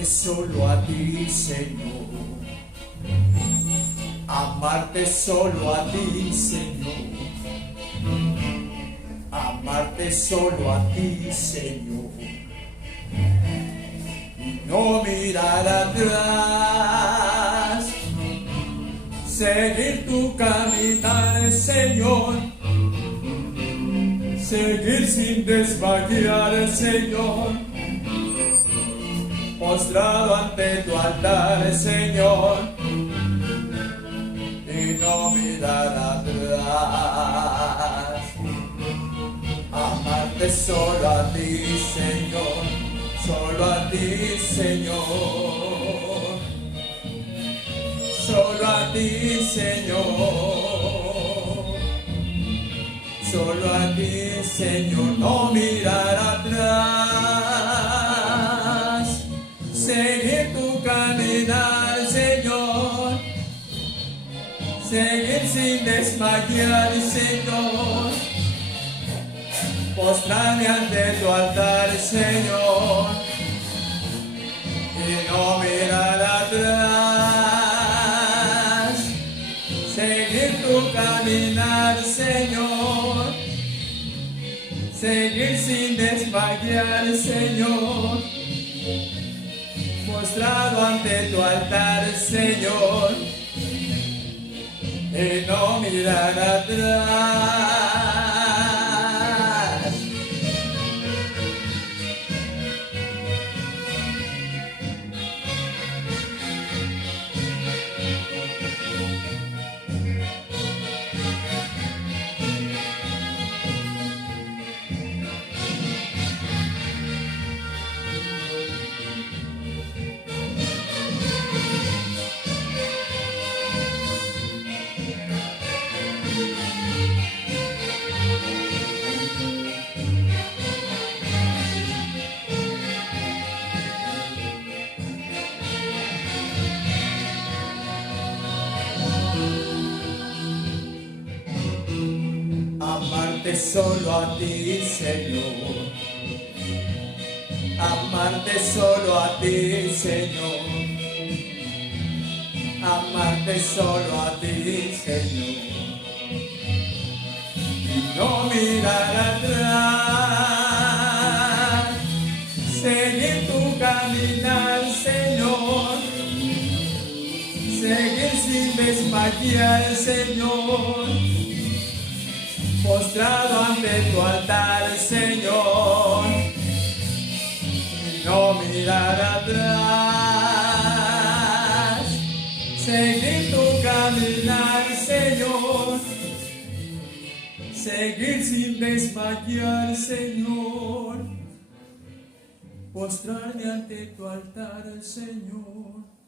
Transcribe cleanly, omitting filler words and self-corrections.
Amarte solo a ti, Señor. Amarte solo a ti, Señor. Amarte solo a ti, Señor. Y no mirar atrás. Seguir tu caminar, Señor. Seguir sin desvaciar, Señor. Postrado ante tu altar, Señor. Y no mirar atrás. Amarte solo a ti, Señor. Solo a ti, Señor. Solo a ti, Señor. Solo a ti, Señor. No mirar atrás. Seguir tu caminar, Señor. Seguir sin desmayar, Señor. Postrarme ante tu altar, Señor. Y no mirar atrás. Seguir tu caminar, Señor. Seguir sin desmayar, Señor. Postrado ante tu altar, Señor. Y no mirar atrás. Amarte solo a ti, Señor. Amarte solo a ti, Señor. Amarte solo a ti, Señor. Y no mirar atrás. Seguir tu caminar, Señor. Seguir sin desmayar, Señor. Postrado ante tu altar, Señor. Y no mirar atrás. Seguir tu caminar, Señor. Seguir sin desmayar, Señor. Postrarme ante tu altar, Señor.